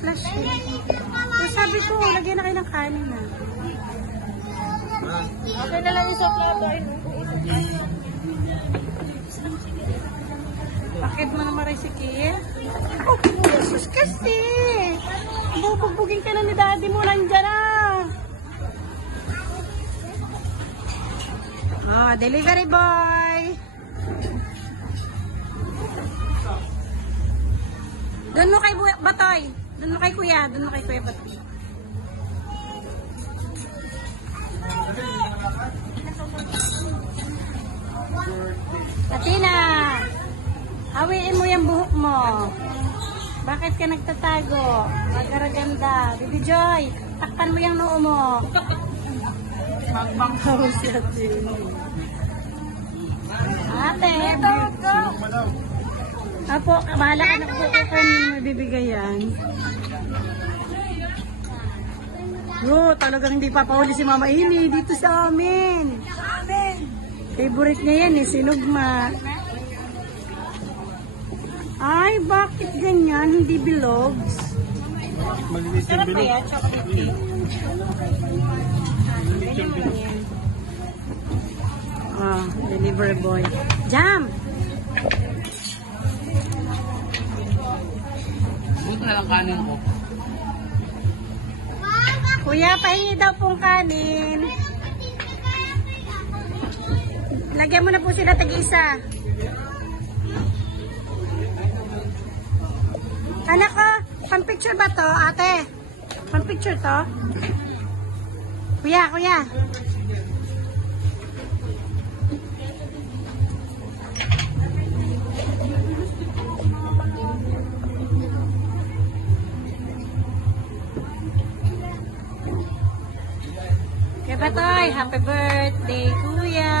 Flash eh. So, sabi ko, lagyan na kayo ng kanin na. Okay na lang yung sa plato. Bakit mo naman rin si Kiel? Oh, Jesus kasi! Bubugbugin ka na ni daddy mo, nandiyan na! Oh, delivery boy! Doon mo kay Batoy! Doon mo kay Kuya! Doon mo kay Kuya Batoy! Katina! Hawiin mo yung buhok mo. Bakit ka nagtatago? Magkaraganda. Baby Joy, takpan mo yung noo mo. Magbangkaw si ate. Ate, Apo, bahala ka na po kung mabibigay yan. Yo, talagang hindi papahuli si Mama Ini dito sa amin. Favorite niya yan eh, sinugma. Ay, bakit ganyan? Hindi bilogs. Sarap kaya, chocolate cake. Ah, delivery boy. Jam! Buto na lang kanin ko. Kuya, pahingi daw pong kanin. Lagyan mo na po sila tag-isa. Anak ko, pan-picture ba to, ate? Pan-picture to? Kuya, kuya. Kaya Batoy, happy birthday, kuya.